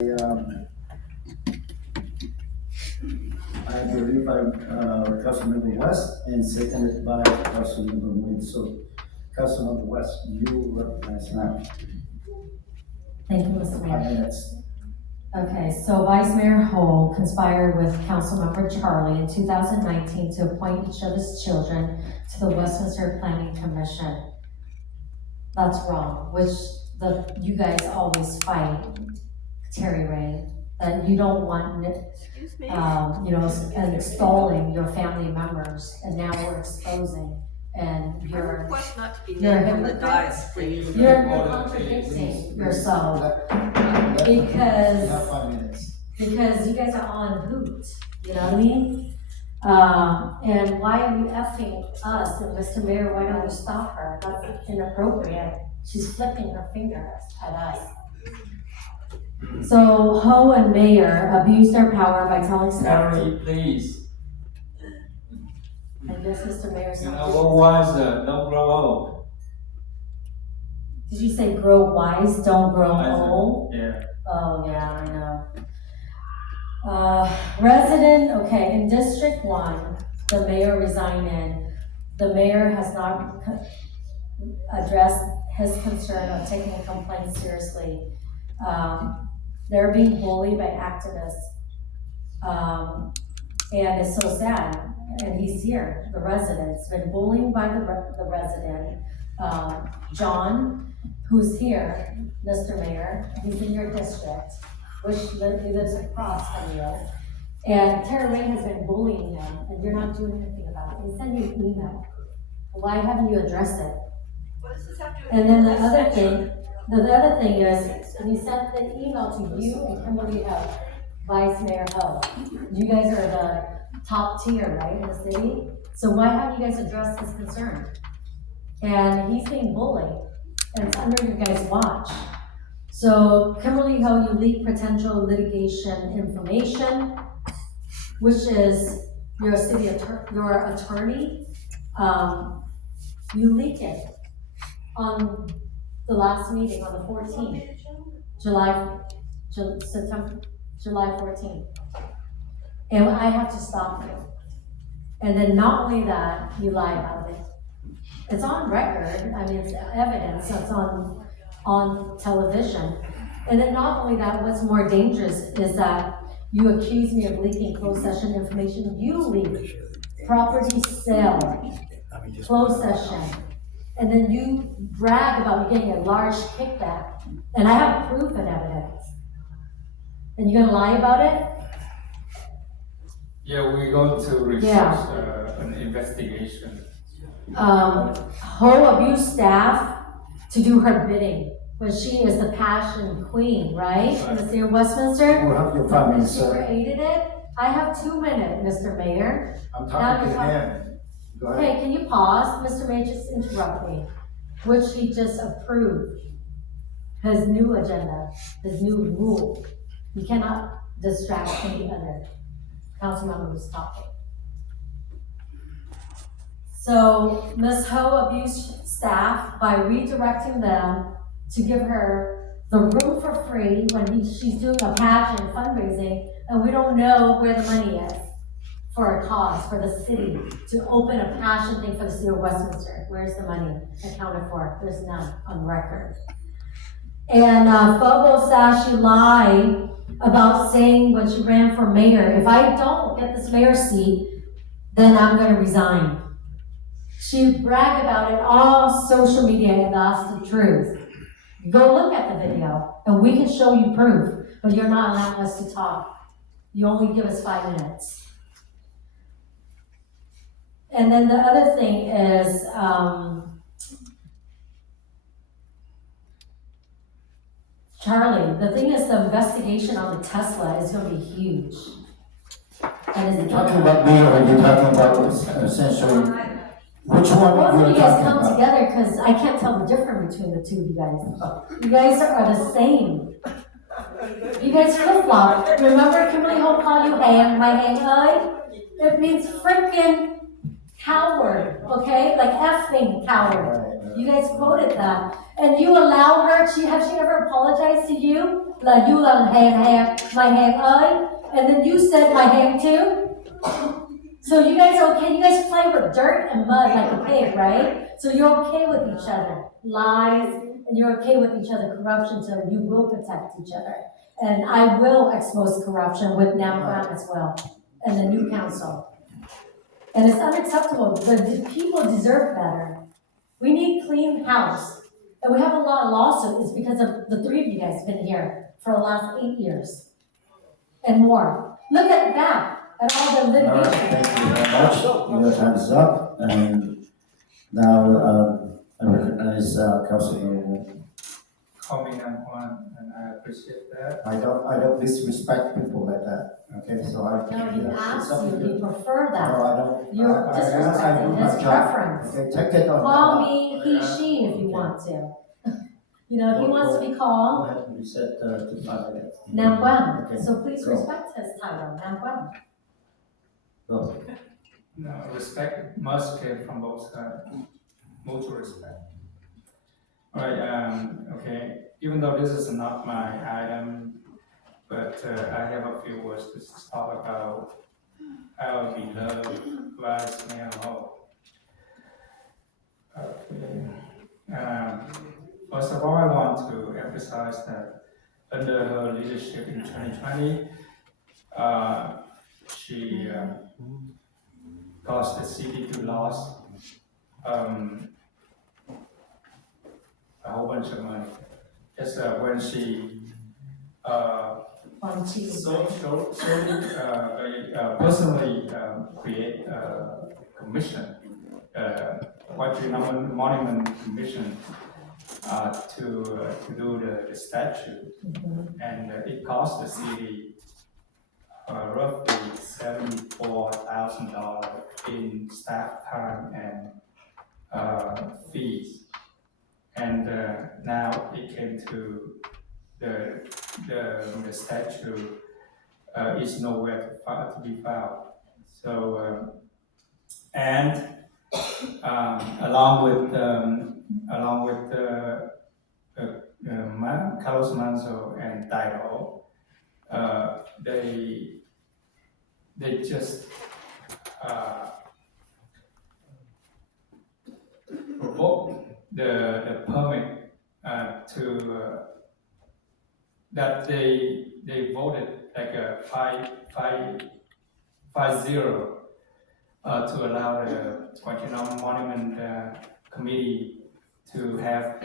Um, I believe Councilmember West and seconded by Councilmember Nguyen. So Councilmember West, you recognize now. Thank you, Mr. 5 Mayor. minutes. Okay, so Vice Mayor Ho conspired with Councilmember Charlie in 2019 to appoint each of his children to the Westminster Planning Commission. That's wrong, which you guys always fight, Terry Ray, that you don't want, and extolling your family members, and now we're exposing, and I you're request not to be you're named from the hypocrite. dais, please. You're contradicting yourself. Because- You have 5 minutes. Because you guys are all in hoot, you know what I mean? And why are you effing us? And Mr. Mayor, why don't you stop her? That's inappropriate. She's flicking her fingers at us. So Ho and Mayor abused their power by telling staff to, Terry, please. I guess Mr. Mayor's You not. know, go wiser, don't grow old. Did you say grow wise, don't grow old? Yeah. Oh, yeah, I know. In District 1, the mayor resigned in. The mayor has not addressed his concern of taking a complaint seriously. They're being bullied by activists. And it's so sad. And he's here, the resident's been bullied by the resident. John, who's here, Mr. Mayor, he's in your district, he lives across from you. And Terry Ray has been bullying him, and you're not doing anything about it. He sent you an email. Why haven't you addressed it? What does this have to do with? And then the this other section? thing is, he sent the email to you and Kimberly Ho, Vice Mayor Ho. You guys are the top tier, right, in the city? So why haven't you guys addressed his concern? And he's being bullied, and it's under your guys' watch. So Kimberly Ho, you leak potential litigation information, which is your attorney. You leak it on the last meeting on the 14th, July 14th. And I have to stop you. And then not only that, you lie about it. It's on record, I mean, it's evidence that's on television. And then not only that, what's more dangerous is that you accuse me of leaking closed session information. You leak property sale, closed session. And then you brag about getting a large kickback. And I have proof and evidence. And you're gonna lie about it? Yeah, we're going to research an investigation. Ho abused staff to do her bidding, when she is the passion queen, right? In the city of Westminster? You have your 5 minutes, She sir. created it. I have 2 minutes, Mr. Mayor. I'm Now talking you're to him. Go ahead. Okay, can you pause? Mr. Mayor just interrupted me, which he just approved. His new agenda, his new rule. You cannot distract any other council member who's talking. So Ms. Ho abused staff by redirecting them to give her the room for free when she's doing a pageant fundraising, and we don't know where the money is for a cause, for the city, to open a passion thing for the city of Westminster. Where's the money accounted for? There's none on record. And Fogo Sashi lied about saying when she ran for mayor, if I don't get this mayor seat, then I'm gonna resign. She bragged about it all social media, and that's the truth. Go look at the video, and we can show you proof, but you're not allowing us to talk. You only give us 5 minutes. And then the other thing is, Charlie, the thing is, the investigation on the Tesla is gonna be huge. And You're it's talking about me, or you're talking about essentially, which one both of you're you guys talking come about? together, because I can't tell the difference between the two of you guys. You guys are the same. You guys flip-flop. Remember Kimberly Ho called you hang, my hang high? It means freaking coward, okay? Like effing coward. You guys quoted that, and you allow her, has she ever apologized to you? Like, you like, my hand, and then you said my hand too? So you guys okay, you guys play with dirt and mud like a pig, right? So you're okay with each other, lies, and you're okay with each other, corruption, so you will protect each other. And I will expose corruption with Nam Quang as well, and the new council. And it's unacceptable, the people deserve better. We need clean house. And we have a lot of lawsuits because of the three of you guys been here for the last 8 years and more. Look at that, at all the All right, litigation. thank you very much. Your time is up, and now, I recognize, Councilman Wu. Call me number one, and I appreciate that. I don't disrespect people like that, okay, so I. No, he it's asked up to you, he preferred No, that. I don't. You're I do disrespecting my his job. preference. Okay, take it on. Call me he, she if you want to. You know, if he wants to be Go called ahead, you said, to 5 minutes. Nam Quang, Okay, so please go. respect his title, Nam Quang. Go. No, respect must come from both sides, mutual respect. All right, okay, even though this is not my item, but I have a few words to talk about our beloved Vice Mayor Ho. Okay, first of all, I want to emphasize that under her leadership in 2020, she caused the city to lose a whole bunch of money. Just when she On Chi. personally create a commission, Quadrennial Monument Commission, to do the statue, and it cost the city roughly $74,000 in staff time and fees. And now it came to the statue is nowhere to be found. So and along with Carlos Manzo and Dido, they just revoked the permit to that they voted like a 5-0 to allow the Quadrennial Monument Committee to have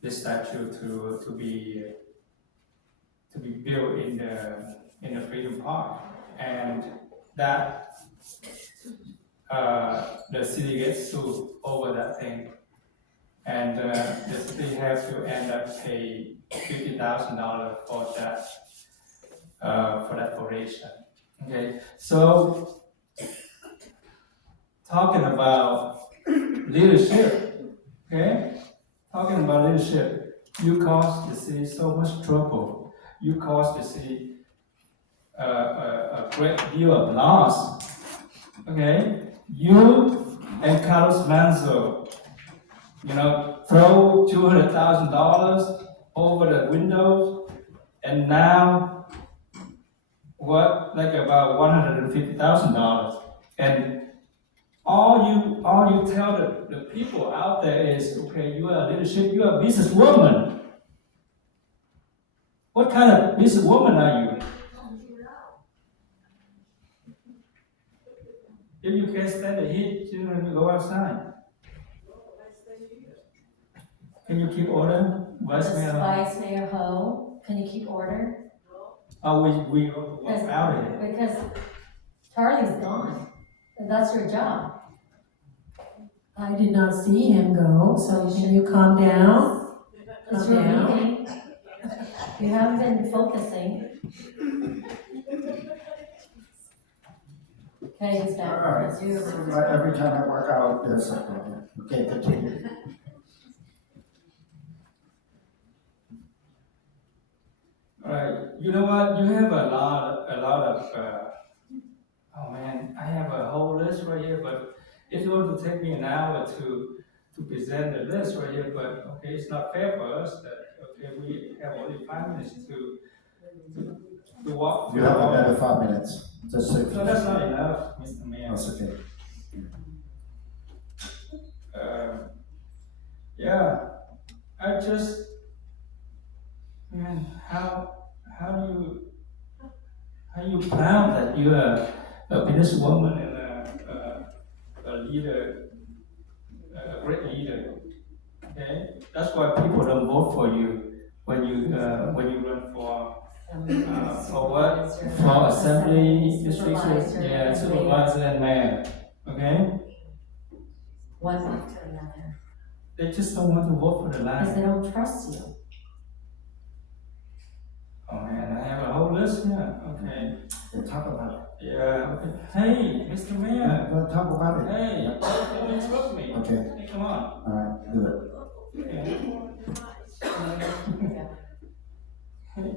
the statue to be built in the Freedom Park, and that the city gets sued over that thing, and the city have to end up pay $50,000 for that foundation. Okay, so talking about leadership, okay, you caused the city so much trouble. You caused the city a great deal of loss. Okay, you and Carlos Manzo, throw $200,000 over the windows, and now about $150,000, and all you tell the people out there is, okay, you are leadership, you are a businesswoman. What kind of businesswoman are you? If you can't stand the heat, you go outside. Can you keep order, Vice Mayor? Vice Mayor Ho, can you keep order? Oh, we walk out of here. Because Charlie's gone, and that's your job. I did not see him go, so can you calm down? It's Calm your down. meeting. You haven't been focusing. Okay, he's All back. right. It's you. Every time I work out, there's a problem. Okay, continue. All right, you know what? You have a lot of. Oh man, I have a whole list right here, but it's going to take me an hour to present the list right here, but, okay, it's not fair for us that, okay, we have only 5 minutes to walk You through have all. another 5 minutes, just so. No, that's not enough, Mr. Mayor. That's okay. Yeah, I just, man, how do you proud that you're a businesswoman and a leader, a great leader, okay? That's why people don't vote for you when you run for what? For assembly, district, yeah, supervisor and mayor, okay? One after another, They just don't want to vote for the because line. they don't trust you. Oh man, I have a whole list here, okay. We'll talk about Yeah, okay. Hey, Mr. it. Mayor, We'll talk about it. hey, don't interrupt me. Okay, Hey, come on. all right, do it. Okay. Hey.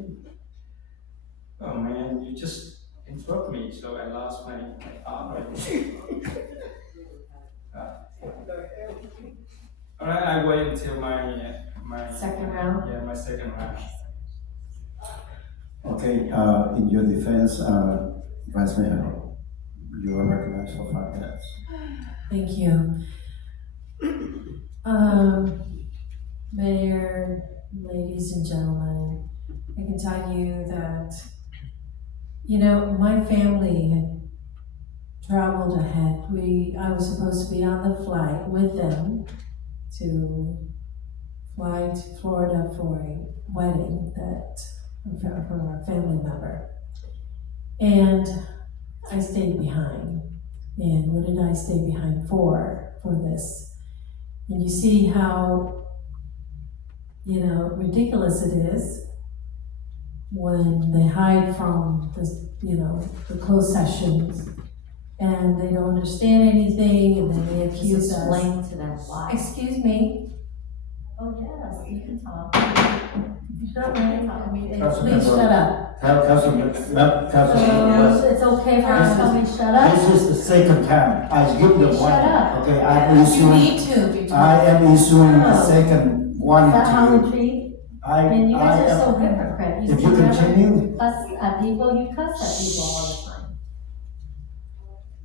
Oh man, you just interrupt me, so I lost my thought right all right, I wait until my Second round? Yeah, my second round. Okay, in your defense, Vice Mayor, you are recognized for 5 minutes. Thank you. Mayor, ladies and gentlemen, I can tell you that, my family had traveled ahead. I was supposed to be on the flight with them to fly to Florida for a wedding for a family member. And I stayed behind. And what did I stay behind for this? And you see how, ridiculous it is when they hide from the closed sessions and they don't understand anything and then they accuse us. Explain to them why. Excuse me, Oh, yes, you can talk. shut up, please Councilmember- shut up. Councilman West, It's okay for us to tell me shut up? this is the second time, I give you Shut one, up. okay, I am You issuing, need to. I am issuing a No. second Is warning that how we to you. treat? I And you guys are so am, hypocrite. if you continue, Cuss at people, you cuss at people all the time.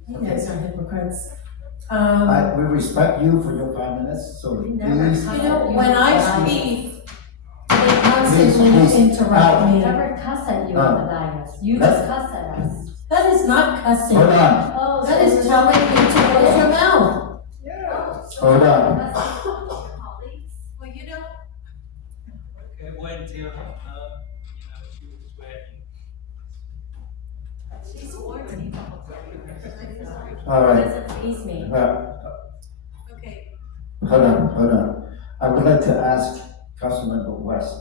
You guys are hypocrites. we respect you for your 5 minutes, so We never please. cuss. When I speak, they constantly Please, interrupt me. Never cuss at you on the dais. You just cuss at us. That is not cussing. Hold on, Oh, That is telling you to close your mouth. hold on. Well, you don't. Okay, wait until, she was swearing. She's already. All right, Doesn't please me. Okay. hold on. I would like to ask Councilmember West.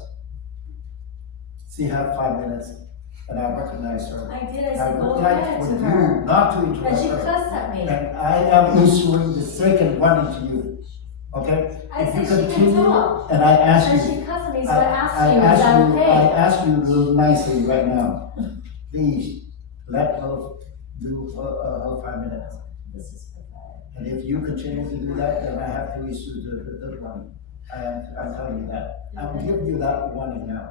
She had 5 minutes, and I recognize her. I did, I I said, go would like ahead for to you her. not to And she interrupt her. cussed at me. And I am issuing the second warning to you, okay? I If you said she can continue, talk. and I ask And you, she cussed at me, so I I asked you, is ask that you, I okay? ask you real nicely right now, please, let her do her 5 minutes. This is pathetic. And if you continue to do that, then I have to issue the third one. I'm telling you that. I'm giving you that warning now.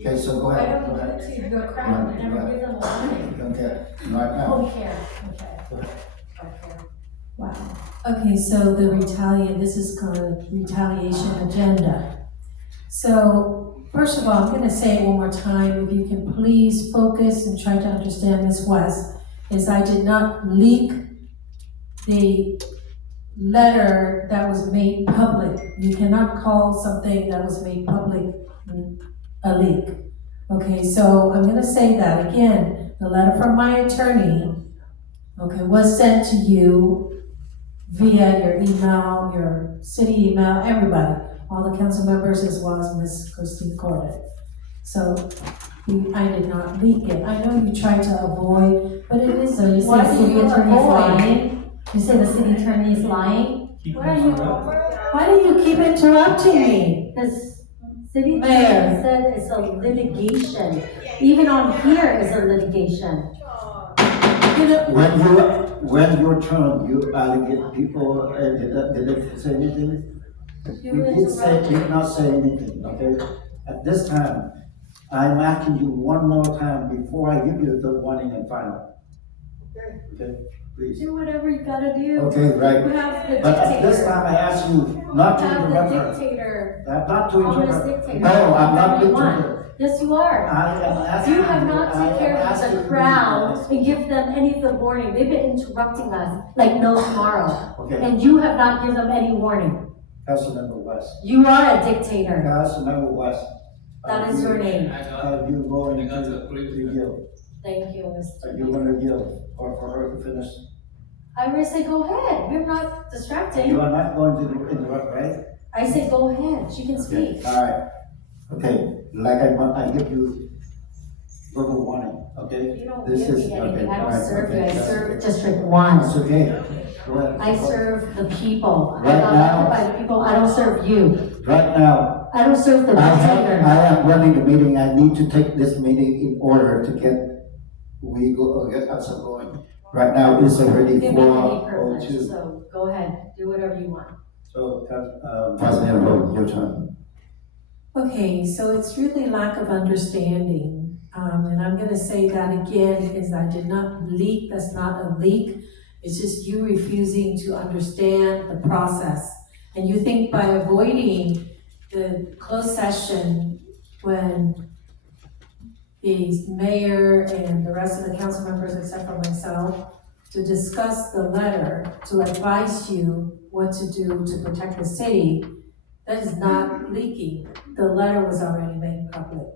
Okay, so go I ahead, don't go give ahead. it to your crowd, you never give them a warning. Okay, right now. Don't care, okay. Go ahead. Okay. Wow. Okay, so this is called retaliation agenda. So, first of all, I'm gonna say it one more time, if you can please focus and try to understand Ms. West, is I did not leak the letter that was made public. You cannot call something that was made public a leak. Okay, so I'm gonna say that again, the letter from my attorney, okay, was sent to you via your email, your city email, everybody, all the council members as well as Ms. Christine Cordet. So, I did not leak it. I know you tried to avoid, but it is, So you say why the do city you attorney is avoid? lying? You say the city attorney is lying? Keep What are you, interrupting. Why do you keep interrupting me? this city Mayor. attorney said it's a litigation. Even on here is a litigation. You know, when your turn, you allocate people, did they say anything? You Did not say anything, okay? At this time, I'm asking you one more time before I give you the warning and final. Okay, please. Do whatever you gotta do. Okay, right. You have the But at this dictator. time, I ask you not to You have interrupt the her. dictator. Not to Ominous interrupt. dictator. No, I'm not Whatever you want. dictator. Yes, you are. I am asking. You have not I am taken care of asking the you crowd guys. and give them any of the warning. They've been interrupting us like no tomorrow. Okay, And you have not given them any warning. Councilmember West. You are a dictator. Councilmember West. That is your name. Are you going I got to to agree with you. yield? Thank you, Are Mr. you going to yield or for her to finish? I would say go ahead. We're not You distracting. are not going to interrupt, right? I say go ahead. She can Okay, speak. all right. Okay, like I give you verbal warning, okay? You don't This give is- me anything. okay, I don't alright, serve you. okay, I that's serve okay. District One. It's okay. Go ahead. I serve the people. I Right got now- elected by the people. I don't serve you. Right now, I don't serve the dictator. I am running the meeting. I need to take this meeting in order to get us going. Right now, it's already Give me any privilege, 4:02. so go ahead. Do whatever you want. So, Vice Mayor Rowe, your turn. Okay, so it's really lack of understanding. And I'm gonna say that again, is I did not leak, that's not a leak. It's just you refusing to understand the process. And you think by avoiding the closed session when the mayor and the rest of the council members, except for myself, to discuss the letter, to advise you what to do to protect the city, that is not leaking. The letter was already made public.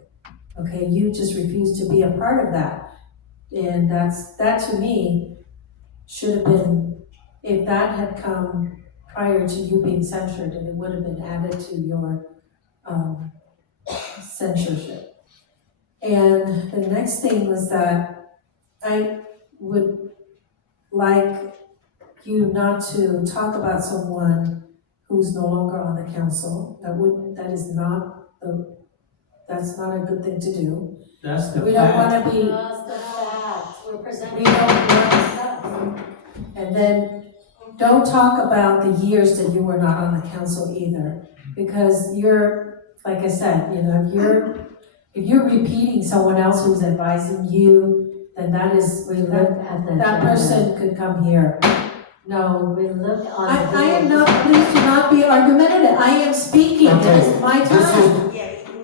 Okay, you just refused to be a part of that. And that to me should have been, if that had come prior to you being censured, and it would have been added to your censorship. And the next thing was that I would like you not to talk about someone who's no longer on the council. That's not a good thing to do. That's the We don't fact. wanna be, Just the fact. We're we presenting. don't want, and then don't talk about the years that you were not on the council either. Because you're, like I said, if you're repeating someone else who's advising you, then that is, We look at the. that agenda. person could come here. No, We look on. I am not, please do not be argumentative. I am speaking, it is my time.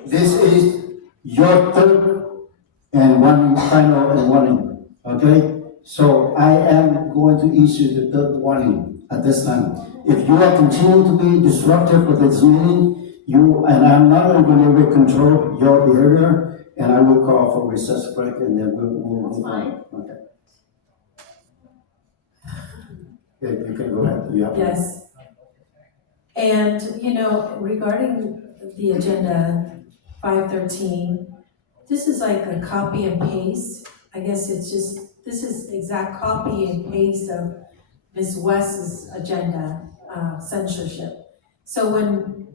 This is your third and one final and warning, okay? So I am going to issue the third warning at this time. If you are continuing to be disruptive with this meeting, and I'm not going to control your behavior, and I will call for recess break and then we'll move on. Okay. Okay, you can go ahead. You have- Yes. And, regarding the agenda 513, this is like a copy and paste. I guess this is exact copy and paste of Ms. West's agenda, censorship. So when,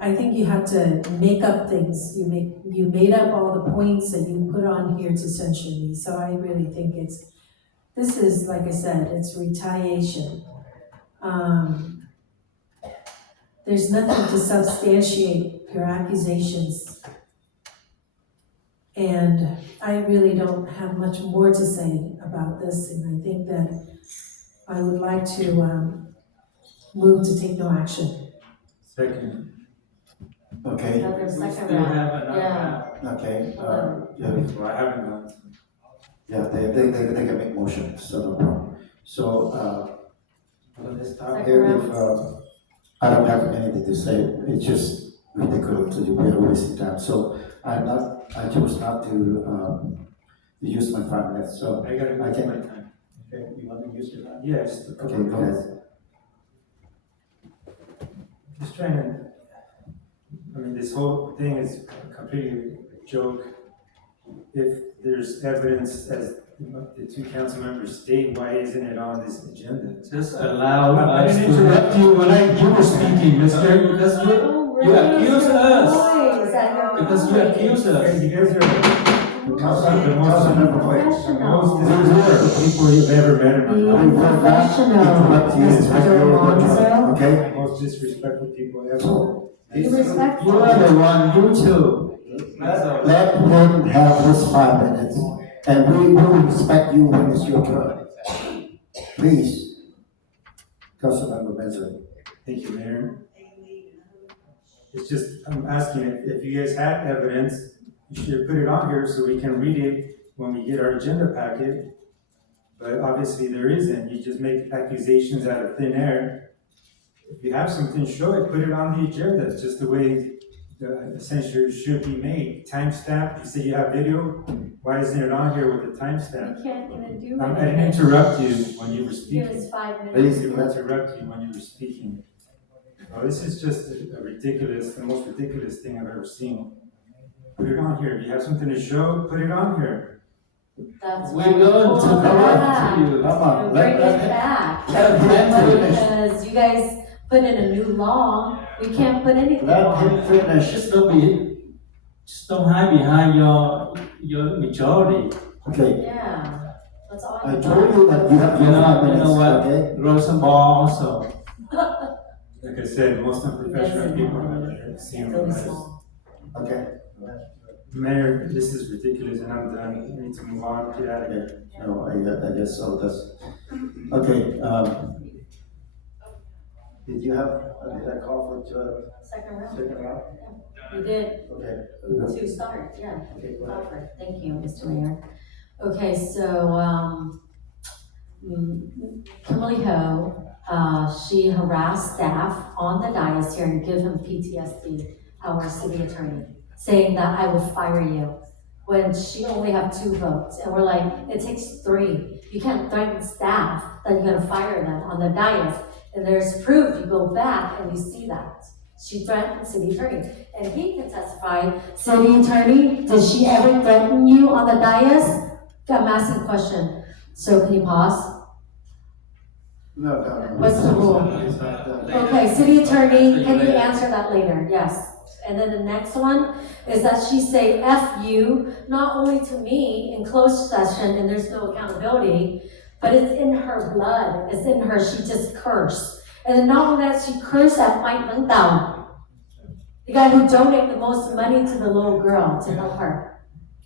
I think you have to make up things. You made up all the points that you put on here to censure me. So I really think this is, like I said, it's retaliation. There's nothing to substantiate your accusations. And I really don't have much more to say about this, and I think that I would like to move to take no action. Second. Okay, Another We second still round. have another Yeah. round. okay, yeah, Well, I haven't gone. yeah, they can make motions, so no problem. So, let's start here, if, I don't have anything to say, it's just ridiculous to do, we're wasting time, so I chose not to use my 5 minutes, so, I gotta go I to can- my time. okay, you want to use your time? Yes. Okay, go ahead. Just trying to, this whole thing is completely a joke. If there's evidence, as the two council members state, why isn't it on this agenda? Just allow I us didn't to. interrupt you when you were speaking, mister. Because you Don't raise accuse your us. voice at your Because you colleagues. accuse us. You guys are Councilmember White. Professional. The people you've ever met in my Be life. professional, Mr. Alonso. Okay? Most disrespectful people ever. Be respectful. You are the one, you too. Let him have his 5 minutes, and we will respect you when it's your turn. Please. Councilmember Benson. Thank you, Mayor. It's just, I'm asking if you guys have evidence, you should put it on here so we can read it when we get our agenda packet. But obviously there isn't. You just make accusations out of thin air. If you have something, show it, put it on the agenda. It's just the way the censure should be made. Timestamp, you say you have video, why isn't it on here with the timestamp? You can't even do I anything. didn't interrupt you when you were Give speaking. us 5 I minutes. didn't interrupt you when you were speaking. Oh, this is just a ridiculous, the most ridiculous thing I've ever seen. Put it on here. If you have something to show, put it on here. That's We're why we going pulled to it come back. after you. Come on, Bring it let back. him finish. Because you guys put in a new law, we can't put anything Let on. him finish. Just don't hide behind your majority. Okay, Yeah, that's all. I told you that you have You your know, 5 you minutes, know what? okay? Rosenbaum also. Like I said, most unprofessional people I've ever seen in my Really life. small. Okay, Mayor, this is ridiculous and I'm done. We need to move on, get out of here. no, I guess so, okay, did you have, did I call for, Second round, second round? you did Okay. to start, yeah. Okay, go ahead. Perfect. Thank you, Mr. Mayor. Okay, so, Kimberly Ho, she harassed staff on the dais here and give him PTSD, our city attorney, saying that I will fire you, when she only have 2 votes. And we're like, it takes 3. You can't threaten staff that you're gonna fire them on the dais. And there's proof, you go back and you see that. She threatened city attorney, and he can testify. City attorney, did she ever threaten you on the dais? I'm asking a question. So can you pause? No. What's the rule? Okay, city attorney, can you answer that later? Yes. And then the next one is that she say F you, not only to me in closed session and there's no accountability, but it's in her blood, it's in her, she just cursed. And then not only that, she cursed at Mike Wen Dao, the guy who donated the most money to the little girl to help her.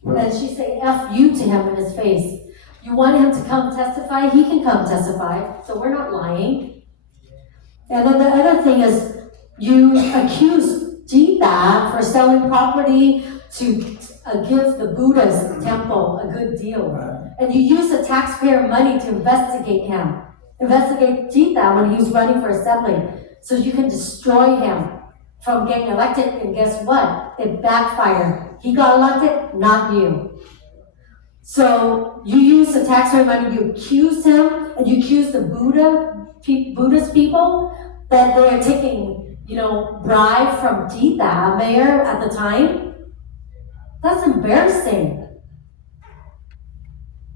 And she say F you to him in his face. You want him to come testify, he can come testify, so we're not lying. And then the other thing is, you accuse Gita for selling property to give the Buddhist temple a good deal. And you use the taxpayer money to investigate him. Investigate Gita when he was running for assembly. So you can destroy him from getting elected, and guess what? It backfired. He got elected, not you. So you use the taxpayer money, you accuse him, and you accuse the Buddhist people that they are taking, bribe from Gita, mayor at the time. That's embarrassing.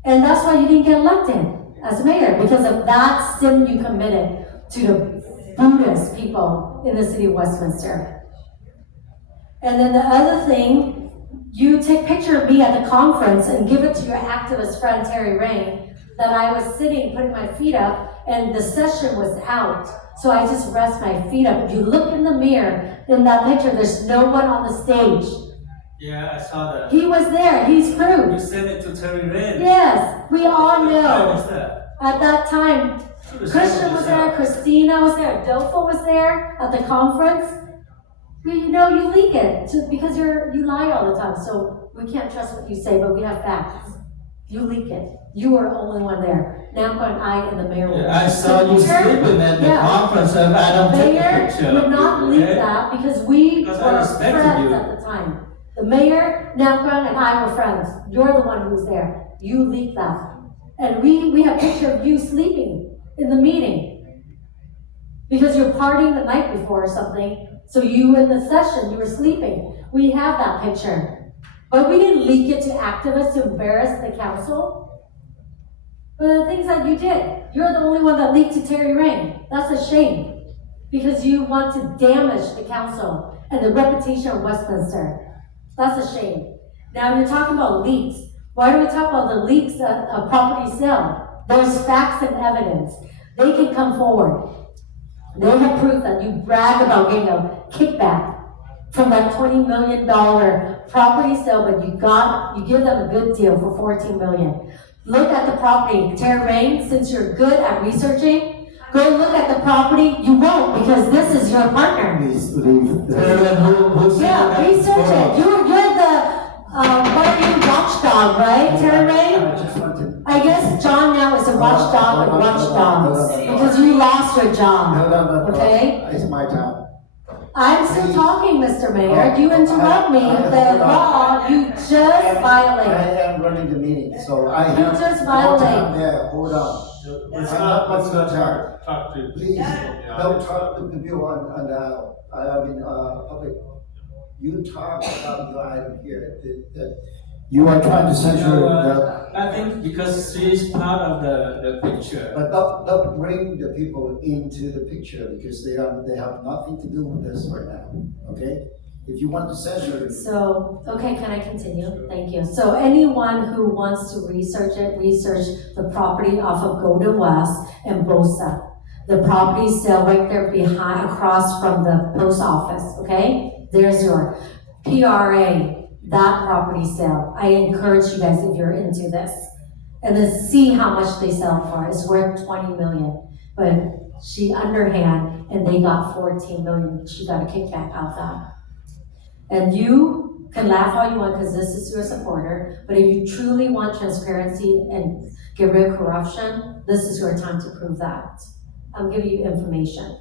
And that's why you didn't get elected as mayor, because of that sin you committed to the Buddhist people in the city of Westminster. And then the other thing, you take a picture of me at the conference and give it to your activist friend Terry Rain, that I was sitting, putting my feet up, and the session was out. So I just rest my feet up. If you look in the mirror, in that picture, there's no one on the stage. Yeah, I saw that. He was there, he's You proof. sent it to Terry Rain. Yes, we all What time is know. that? At that time, Christian was there, Christina was there, Adolfo was there at the conference. You leak it because you lie all the time, so we can't trust what you say, but we have facts. You leak it. You were the only one there. Now I and the mayor will. Yeah, I saw you sleeping at the Yeah. conference, and I don't take a Mayor picture. would not leak okay? that because we Because I were respected friends you. at the time. The mayor, Namkran, and I were friends. You're the one who was there. You leaked that. And we have a picture of you sleeping in the meeting. Because you're partying the night before or something. So you in the session, you were sleeping. We have that picture. But we didn't leak it to activists to embarrass the council. But the things that you did, you're the only one that leaked to Terry Rain. That's a shame. Because you want to damage the council and the reputation of Westminster. That's a shame. Now you're talking about leaks. Why do we talk about the leaks of property sale? There's facts and evidence. They can come forward. They have proof that you brag about getting a kickback from that $20 million property sale, but you give them a good deal for $14 million. Look at the property. Tara Rain, since you're good at researching, go look at the property. You won't, because this is your partner. Please leave. Who's Yeah, research it. You're the, what are you, watchdog, right, Tara Rain? I just want to. I guess John now is a watchdog of watchdogs, because you lost your job, No. okay? It's my time. I'm still talking, Mr. Mayor. You interrupt me, the law, you just violate. I am running the meeting, so I have. You just no violate. time there. Hold on. Let's I'm not, not let's not time. talk to. Please, don't talk to people on the, public. You talk about your item here, that you are trying to censure the, I think because she is part of the picture. but don't bring the people into the picture because they have nothing to do with this right now, okay? If you want to censor it, So, okay, can I continue? Thank you. So anyone who wants to research it, research the property off of Golden West and Bosa. The property sale right there behind, across from the post office, okay? There's your PRA, that property sale. I encourage you guys, if you're into this, and then see how much they sell for. It's worth 20 million, but she underhand, and they got 14 million. She got a kickback out of that. And you can laugh all you want because this is your supporter, but if you truly want transparency and get rid of corruption, this is your time to prove that. I'm giving you information.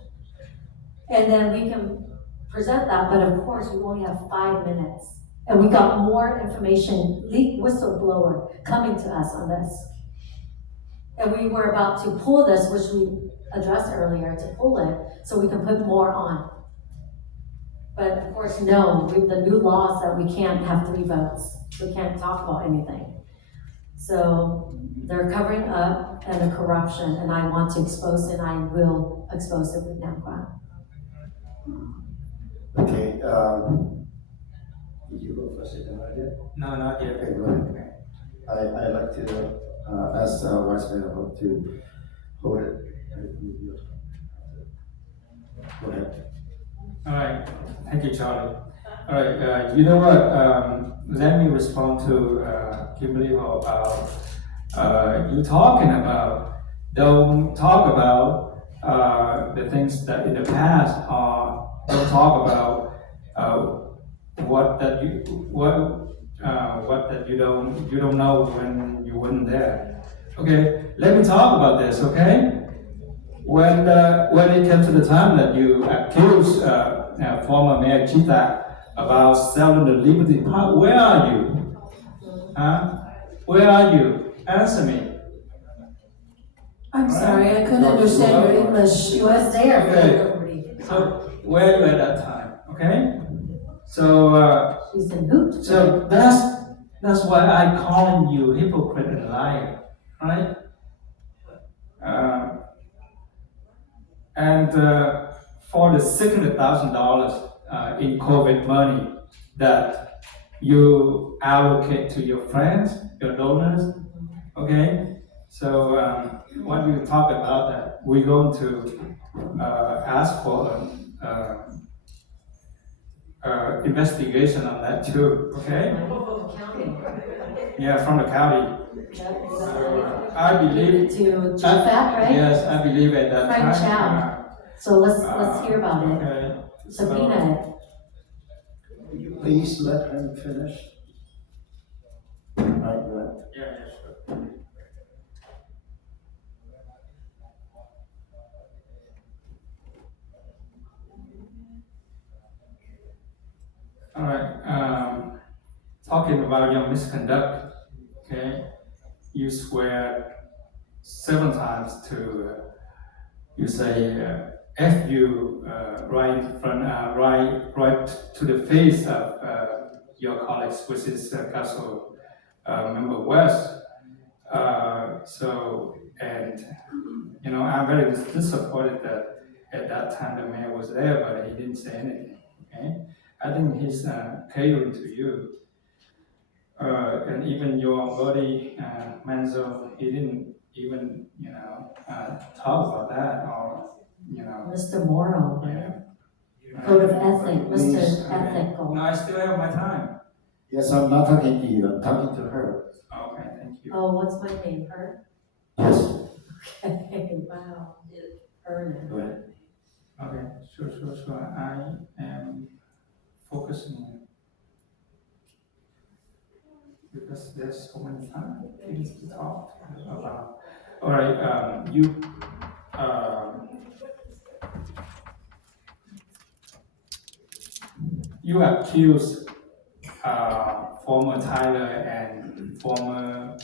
And then we can present that, but of course, we only have 5 minutes. And we got more information, leak whistleblower coming to us on this. And we were about to pull this, which we addressed earlier, to pull it so we can put more on. But of course, no, with the new laws that we can't have 3 votes. We can't talk about anything. So they're covering up and the corruption, and I want to expose it, and I will expose it with NAMQA. okay, did you go for a second idea? No, not yet. Okay, go ahead. I'd like to, ask, Vice Mayor Hope to hold it. Go ahead. All right, thank you, Charlie. All right, you know what, let me respond to, Kimberly Ho about, you talking about, don't talk about, the things that in the past, don't talk about, what that you don't know when you weren't there. Okay, let me talk about this, okay? When it came to the time that you accused former Mayor Chita about selling the Liberty Park, where are you? Huh? Where are you? Answer me. I'm sorry, I couldn't understand your English. She was there for Okay. the Liberty. So where are you at that time? Okay. So She's in hoot. so that's why I calling you hypocrite and liar, right? And for the $600,000 in COVID money that you allocate to your friends, your donors, okay? So when you talk about that, we're going to ask for investigation on that too, okay? Yeah, from the county. I believe. To GFAP, right? Yes, I believe at that Frank time. Chow. So let's hear about it. Okay. Subpoena it. Will you please let him finish? All right, go ahead. Yeah, yeah, sure. All right, talking about your misconduct, okay? You swear 7 times to, you say, F you, right in front, right to the face of your colleagues, which is Council Member West. And I'm very disappointed that at that time the mayor was there, but he didn't say anything, okay? I think he's catering to you. And even your body, Manzo, he didn't even, talk about that or, Mr. Morrow, yeah. code of ethic, Please. Mr. Ethical. No, I still have my time. Yes, I'm not talking to you, I'm talking to her. Okay, thank you. Oh, what's my name, her? Yes, Okay, wow, her go ahead. Okay, sure. I am focusing because there's so many things to talk about. All right, you accuse former Tyler and former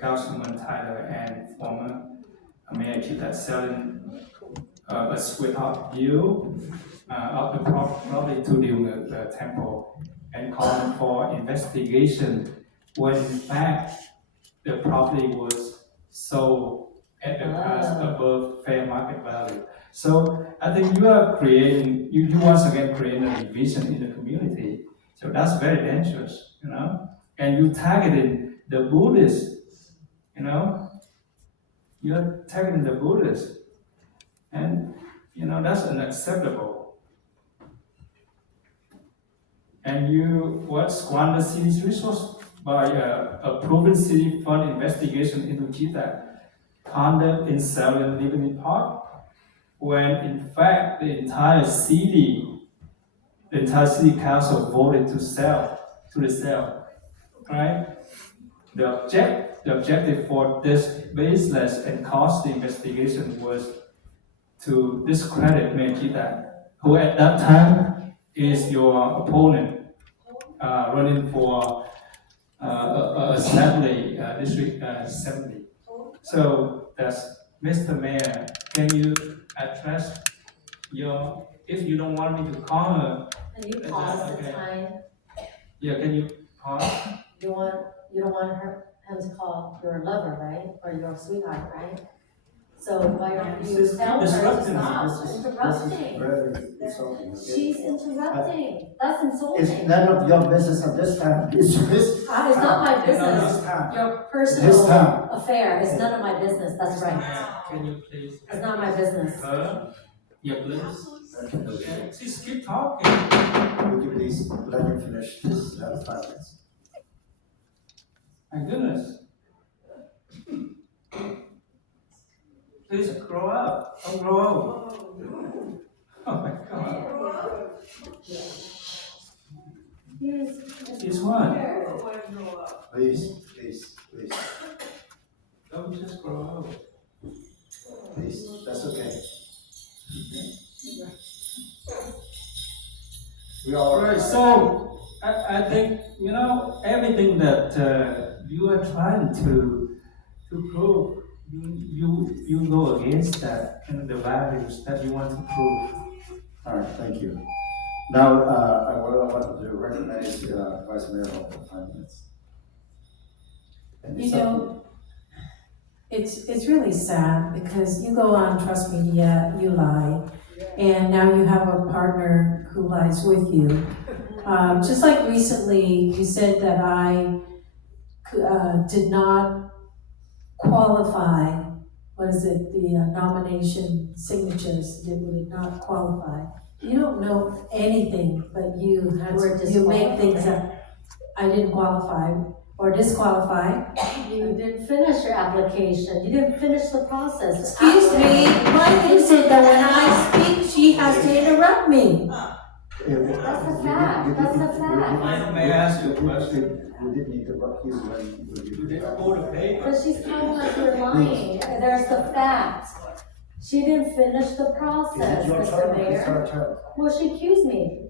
Councilman Tyler and former Mayor Kita selling a sweetheart deal of the property to the temple and calling for investigation when in fact the property was sold at the price above fair market value. So I think you are creating, you once again creating a division in the community. So that's very dangerous, and you targeting the Buddhists, you're targeting the Buddhists. And, that's unacceptable. And you squander city's resource by approving city fund investigation into Kita conduct in Selwyn Liberty Park, when in fact the entire city council voted to the sale, right? The objective for this baseless and costly investigation was to discredit Mayor Kita, who at that time is your opponent, running for assembly, district assembly. So that's Mr. Mayor. Can you address if you don't want me to call her? Can you pause the Okay. time? Yeah, can you pause? You don't want him to call your lover, right? Or your sweetheart, right? So why don't you Just tell her to disrupting me. stop This is interrupting? very insulting, okay? She's interrupting. That's insulting. It's none of your business at this time, it's his. It's not my business. This time. Your This personal time. affair is none of my business. That's right. Can you please? It's not my business. Yeah, please. Okay, just keep talking. Would you please let him finish his 5 minutes? My goodness. Please grow up. Don't grow old. Oh my God. This one. Please, Don't just grow old. please, that's okay. We all. Alright, so I think everything that you are trying to prove, you go against that and the values that you want to prove. All right, thank you. Now, I want to recognize Vice Mayor for 5 minutes. And You it's up to know, it's really sad because you go on Trust Media, you lie, and now you have a partner who lies with you. Just like recently, you said that I did not qualify, the nomination signatures, would not qualify. You don't know anything, but you make things up. I didn't qualify or disqualify. You didn't finish your application. You didn't finish the process. Excuse me, why is it that when I speak, she has to interrupt me? That's a fact. That's a fact. May I ask you a question? We didn't interrupt you when You didn't hold a paper. But she's telling us you're lying. There's the fact. She didn't finish the Is process, it your Mr. turn? It's Mayor. our turn. Well, she accused me.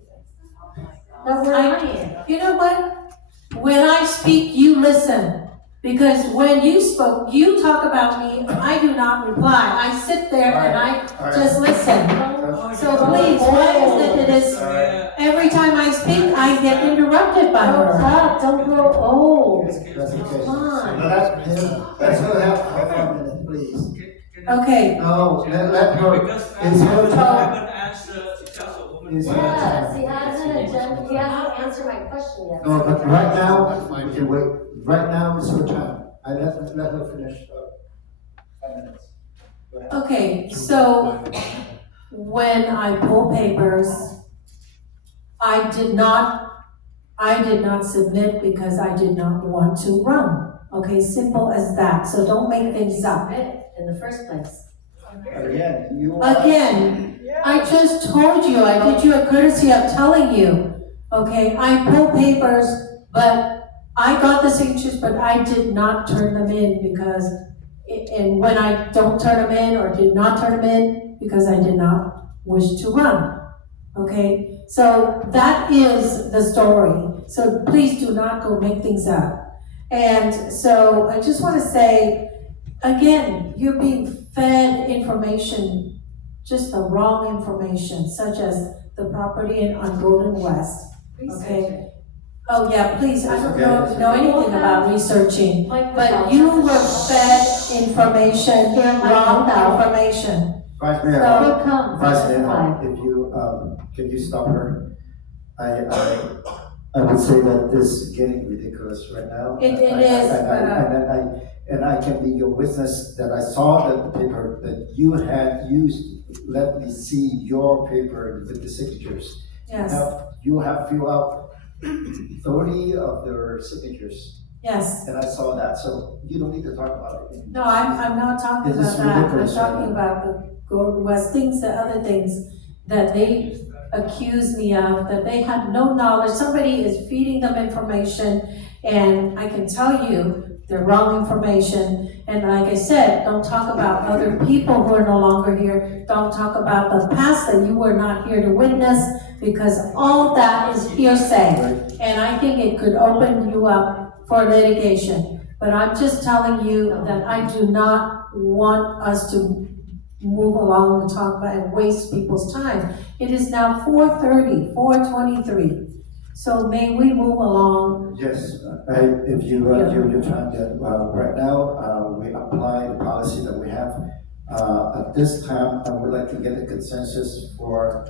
That we're lying. You know what? When I speak, you listen. Because when you spoke, you talk about me, I do not reply. I sit there and I All right. just listen. So please, why is it that it's, every time I speak, I get interrupted by Grow her? up, don't grow old. That's okay. Come on. Let's go have for 5 minutes, please. Okay, No, let her, Because it's her I time. haven't answered Councilwoman. It's her Yes, time. he has an agenda, he answered my question yet. No, but right now, we can wait, right now is your time. I let her finish, 5 minutes. Go ahead. Okay, so when I pull papers, I did not submit because I did not want to run. Okay, simple as that, so don't make things up. In the first place. Again, you are. Again, I just told you, I did you a courtesy of telling you, okay, I pulled papers, but I got the signatures, but I did not turn them in because, and when I don't turn them in or did not turn them in, because I did not wish to run, okay? So that is the story, so please do not go make things up. And so I just wanna say, again, you're being fed information, just the wrong information, such as the property on Golden West, okay? Oh, yeah, please, I don't know anything about researching, but you were fed information, wrong information. Vice Mayor, So come. Vice Mayor, if you, can you stop her? I would say that this is getting ridiculous right now. It is, And I can be your witness that I saw that the paper that you had used, let me see your paper with the signatures. Yes, You have filled out 30 of their signatures, yes. and I saw that, so you don't need to talk about it. No, I'm not talking This is about that, I'm ridiculous. talking about the Golden West things, the other things that they accused me of, that they had no knowledge, somebody is feeding them information, and I can tell you, they're wrong information, and like I said, don't talk about other people who are no longer here, don't talk about the past that you were not here to witness, because all that is hearsay, and I think it could open you up for litigation. But I'm just telling you that I do not want us to move along and talk about and waste people's time. It is now 4:30, 4:23. So may we move along? Yes, if you're trying to, right now, we apply the policy that we have. At this time, I would like to get a consensus for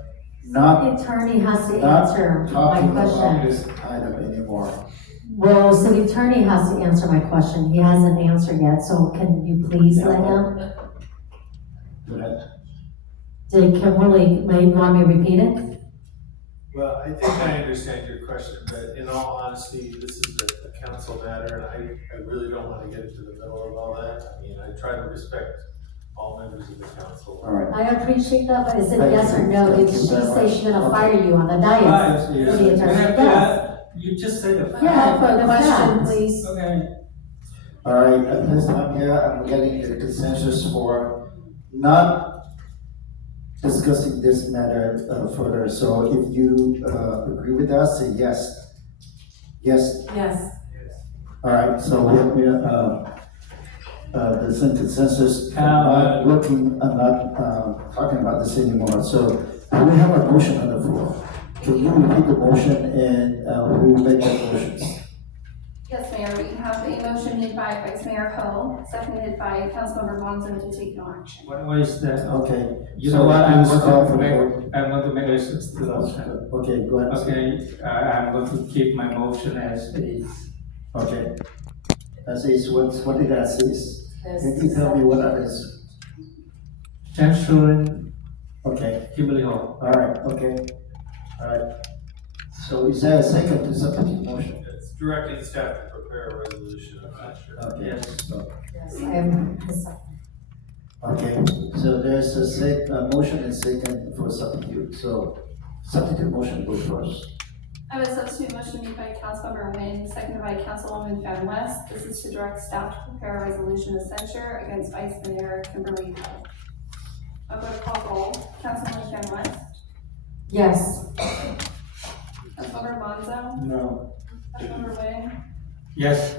not The attorney has to answer my talking about question. this item anymore. Well, city attorney has to answer my question. He hasn't answered yet, so can you please let him? Go ahead. Did Kimberly, may you want me to repeat it? Well, I think I understand your question, but in all honesty, this is a council matter, and I really don't want to get into the middle of all that. I mean, I try to respect all members of the council. All right. I appreciate that, but is it Thank yes you. or no? Thank Did you she very say much. she's gonna Okay. fire you on the dais? Yes, For yes. the attorney, You have yes. you just say the. Yeah, for the Question, facts. please. Okay. All right, at this time here, I'm getting the consensus for not discussing this matter further. So if you agree with us, say yes. Yes. Yes. All right, so we have here, there's a consensus, not looking, not talking about this anymore. So we have a motion on the floor. Can you repeat the motion and who made the motions? Yes, Mayor, we have a motion made by Vice Mayor Ho, seconded by Councilmember Monzo to take no action. What is that? Okay. You so know what, please call for the I want to make a suggestion. Okay, go ahead. Okay, I'm going to keep my motion as is. Okay. That says, what did that say? Can you tell me what that is? Jen Okay, Kimberly Hall. all right, okay, all right. So is there a second to substitute motion? It's directing staff to prepare a resolution of censure. Okay, Yes. so, Yes, I am. okay, so there's a motion and second for substitute, so substitute motion go first. I have a substitute motion made by Councilmember Nguyen, seconded by Councilwoman Van West. This is to direct staff to prepare a resolution of censure against Vice Mayor Kimberly Ho. I'm going to call roll. Councilwoman Van West, Yes. Councilmember Monzo, No. Councilmember Nguyen, Yes.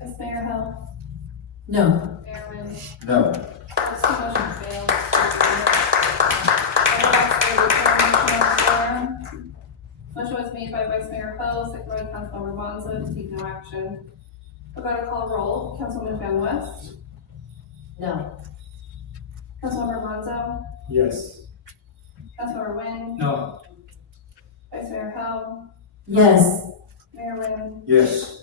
Vice Mayor Ho, No. Mayor Nguyen. No. This motion fails. Motion was made by Vice Mayor Ho, seconded by Councilmember Monzo to take no action. We're going to call roll. Councilwoman Van West, No. Councilmember Monzo, Yes. Councilmember Nguyen, No. Vice Mayor Ho, Yes. Mayor Wayne. Yes.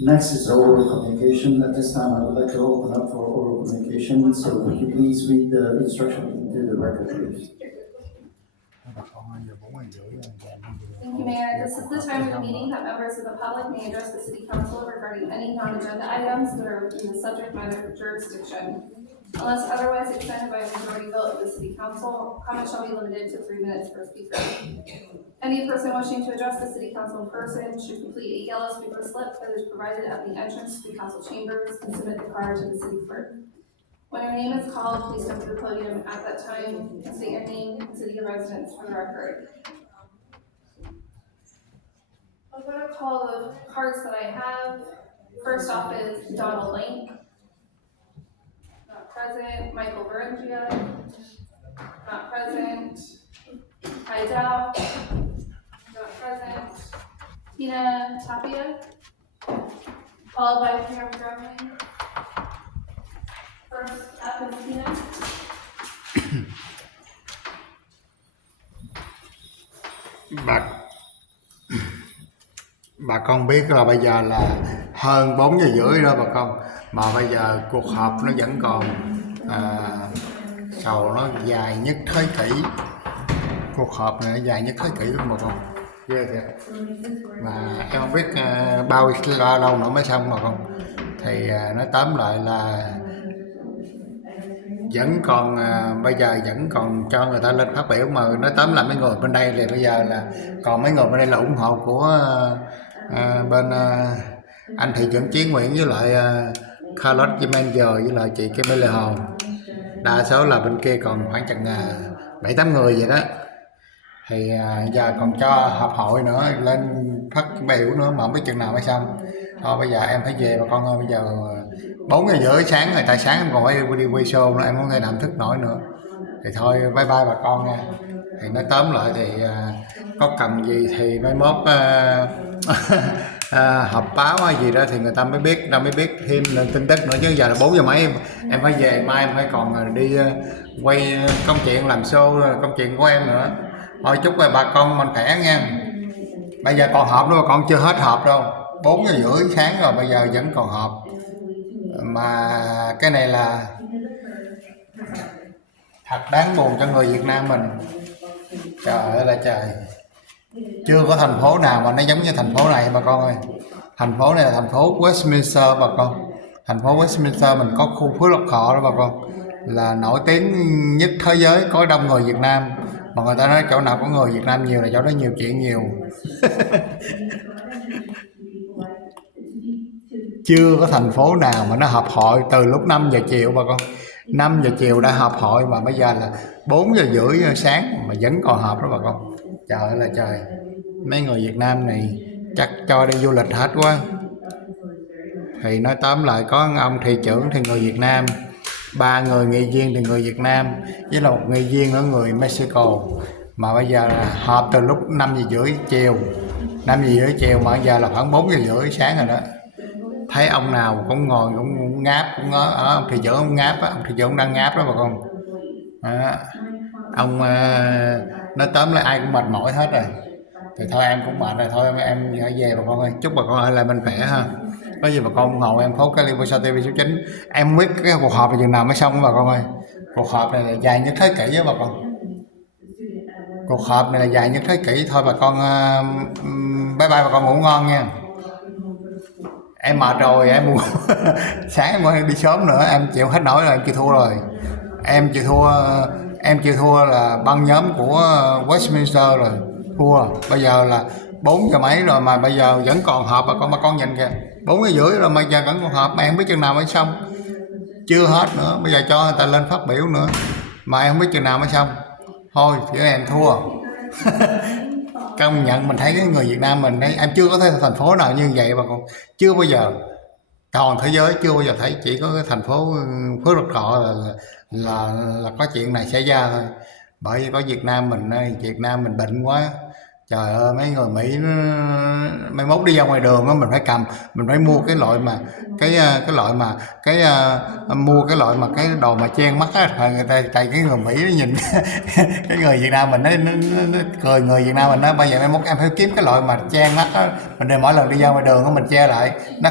Next is oral communication. At this time, I would like to open up for oral communication. So would you please read the instruction into the record, please? Thank you, Mayor. This is the time of the meeting that members of the public may address the city council regarding any non-agenda items that are within the subject matter jurisdiction. Unless otherwise extended by a majority vote of the city council, comments shall be limited to 3 minutes per speaker. Any person wishing to address the city council in person should complete a yellow paper slip that is provided at the entrance to the council chambers and submit the card to the city clerk. When your name is called, please come to the podium at that time and state your name and city of residence for the record. I'm going to call the cards that I have. First off is Donald Link. Not present. Michael Berengia. Not present. Kai Dow. Not present. Tina Tapia. Followed by Pam Drummond. First up is Tina. Bà con biết là bây giờ là hơn 4 giờ rưỡi đó bà con, mà bây giờ cuộc họp nó vẫn còn sầu nó dài nhất thế kỷ. Cuộc họp này nó dài nhất thế kỷ luôn bà con, ghê kìa. Mà em không biết bao lâu nữa mới xong bà con. Thì nói tóm lại là vẫn còn bây giờ vẫn còn cho người ta lên phát biểu, mà nói tóm lại mấy người bên đây thì bây giờ là còn mấy người bên đây là ủng hộ của bên anh thị trưởng Chiến Nguyễn với lại Carlos Jimenez với lại chị Kimberly Hồng. Đa số là bên kia còn khoảng chừng 7-8 người vậy đó. Thì giờ còn cho họp hội nữa lên phát biểu nữa mà không biết chừng nào mới xong. Thôi bây giờ em phải về bà con ơi, bây giờ 4 giờ rưỡi sáng người ta sáng em còn phải đi quay show nữa, em không thể làm thức nổi nữa. Thì thôi bye bye bà con nha. Thì nói tóm lại thì có cần gì thì mai mốt họp báo hay gì đó thì người ta mới biết thêm tin tức nữa, chứ giờ là 4 giờ mấy em phải về, mai em phải còn đi quay công chuyện làm show công chuyện của em nữa. Thôi chúc bà con mạnh khỏe nha. Bây giờ còn họp nữa, bà con chưa hết họp đâu, 4 giờ rưỡi sáng rồi bây giờ vẫn còn họp. Mà cái này là thật đáng buồn cho người Việt Nam mình. Trời ơi là trời, chưa có thành phố nào mà nó giống như thành phố này bà con ơi. Thành phố này là thành phố Westminster bà con. Thành phố Westminster mình có khu Phước Lộc Thọ đó bà con, là nổi tiếng nhất thế giới, có đông người Việt Nam. Mà người ta nói chỗ nào có người Việt Nam nhiều là chỗ đó nhiều chuyện nhiều. Chưa có thành phố nào mà nó họp hội từ lúc 5 giờ chiều bà con. 5 giờ chiều đã họp hội mà bây giờ là 4 giờ rưỡi sáng mà vẫn còn họp đó bà con. Trời ơi là trời, mấy người Việt Nam này chắc cho đi du lịch hết quá. Thì nói tóm lại có ông thị trưởng thì người Việt Nam, 3 người nghị viên thì người Việt Nam, với là một nghị viên ở người Mexico. Mà bây giờ là họp từ lúc 5 giờ rưỡi chiều, 5 giờ rưỡi chiều mà bây giờ là khoảng 4 giờ rưỡi sáng rồi đó. Thấy ông nào cũng ngồi cũng ngáp cũng ngó, ông thị trưởng ông ngáp á, ông thị trưởng đang ngáp đó bà con. Ông nói tóm lại ai cũng mệt mỏi hết rồi. Thì thôi em cũng mệt rồi, thôi em phải về bà con ơi. Chúc bà con ở lại mạnh khỏe ha. Có gì bà con ủng hộ em Phố California TV số 9. Em không biết cái cuộc họp này chừng nào mới xong bà con ơi. Cuộc họp này là dài nhất thế kỷ với bà con. Cuộc họp này là dài nhất thế kỷ. Thôi bà con bye bye bà con, ngủ ngon nha. Em mệt rồi em buồn. Sáng em đi sớm nữa em chịu hết nổi rồi, em chịu thua rồi. Em chịu thua là băng nhóm của Westminster rồi, thua. Bây giờ là 4 giờ mấy rồi mà bây giờ vẫn còn họp bà con nhìn kìa. 4 giờ rưỡi rồi mà giờ vẫn còn họp, mà em biết chừng nào mới xong. Chưa hết nữa, bây giờ cho người ta lên phát biểu nữa mà em không biết chừng nào mới xong. Thôi chỉ em thua. Công nhận mình thấy cái người Việt Nam mình đấy, em chưa có thấy thành phố nào như vậy bà con, chưa bao giờ. Toàn thế giới chưa bao giờ thấy, chỉ có cái thành phố Phước Lộc Thọ là có chuyện này xảy ra thôi. Bởi vì có Việt Nam mình bệnh quá. Trời ơi mấy người Mỹ mai mốt đi ra ngoài đường á mình phải cầm, mình phải mua cái loại mà mua cái loại mà cái đồ mà che mắt á, rồi người ta tại cái người Mỹ nó nhìn cái người Việt Nam mình nó cười người Việt Nam mình, nó bây giờ mai mốt em phải kiếm cái loại mà che mắt á, mình để mỗi lần đi ra ngoài đường á mình che lại, nó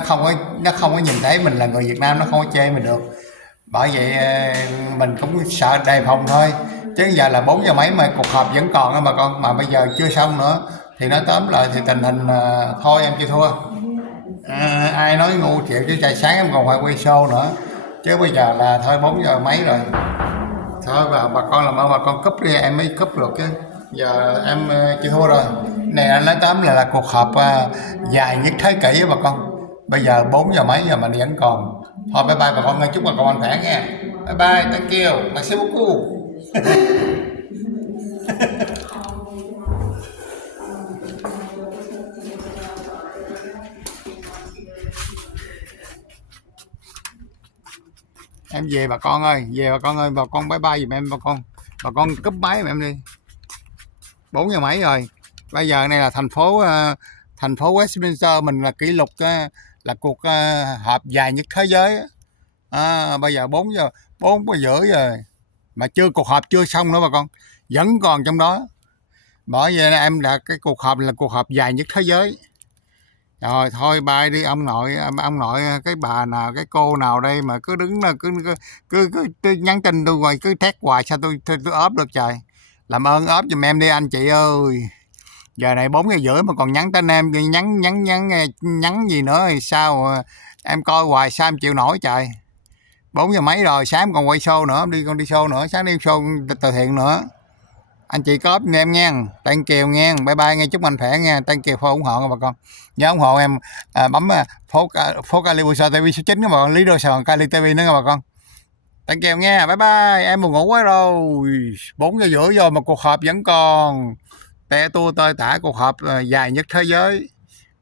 không có nhìn thấy mình là người Việt Nam, nó không có che mình được. Bởi vậy mình cũng sợ đề phòng thôi, chứ giờ là 4 giờ mấy mà cuộc họp vẫn còn á mà con, mà bây giờ chưa xong nữa, thì nói tóm lại thì tình hình thôi em chưa thua. Ai nói ngu chịu, chứ chạy sáng em còn phải quay show nữa, chứ bây giờ là thôi 4 giờ mấy rồi, thôi bà con làm ơn bà con cúp đi em mới cúp được, chứ giờ em chưa thua rồi. Này anh nói tóm là cuộc họp dài nhất thế kỷ á bà con, bây giờ 4 giờ mấy giờ mà vẫn còn. Thôi bye bye bà con ơi, chúc bà con mạnh khỏe nha, bye bye, thank you, merci beaucoup. Em về bà con ơi, bà con bye bye giùm em bà con cúp máy giùm em đi. 4 giờ mấy rồi, bây giờ này là thành phố Westminster mình là kỷ lục là cuộc họp dài nhất thế giới. Bây giờ 4 giờ rưỡi rồi mà cuộc họp chưa xong nữa bà con, vẫn còn trong đó. Bởi vậy em đã cái cuộc họp là cuộc họp dài nhất thế giới. Rồi thôi bye đi ông nội cái bà nào cái cô nào đây mà cứ đứng cứ nhắn tin tôi hoài, cứ thét hoài sao tôi ốp được trời. Làm ơn ốp giùm em đi anh chị ơi. Giờ này 4 giờ rưỡi mà còn nhắn tin em, nhắn gì nữa thì sao em coi hoài sao em chịu nổi trời. 4 giờ mấy rồi, sáng còn quay show nữa, con đi show nữa, sáng đi show từ thiện nữa. Anh chị có ốp em nha, thank you nha, bye bye nghe, chúc mạnh khỏe nha, thank you for ủng hộ bà con. Nhớ ủng hộ em bấm phố Cali Busa TV số 9 các bà con, Lý Đô Sài Gòn Cali TV nữa bà con. Thank you nha, bye bye, em buồn ngủ quá rồi. 4 giờ rưỡi rồi mà cuộc họp vẫn còn. Tè tua tơi tả cuộc họp dài nhất thế giới.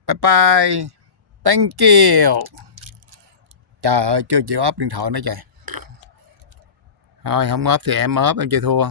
Bye bye, thank you. Trời ơi chưa chịu ốp điện thoại nữa trời. Thôi không ốp thì em ốp, em chưa thua.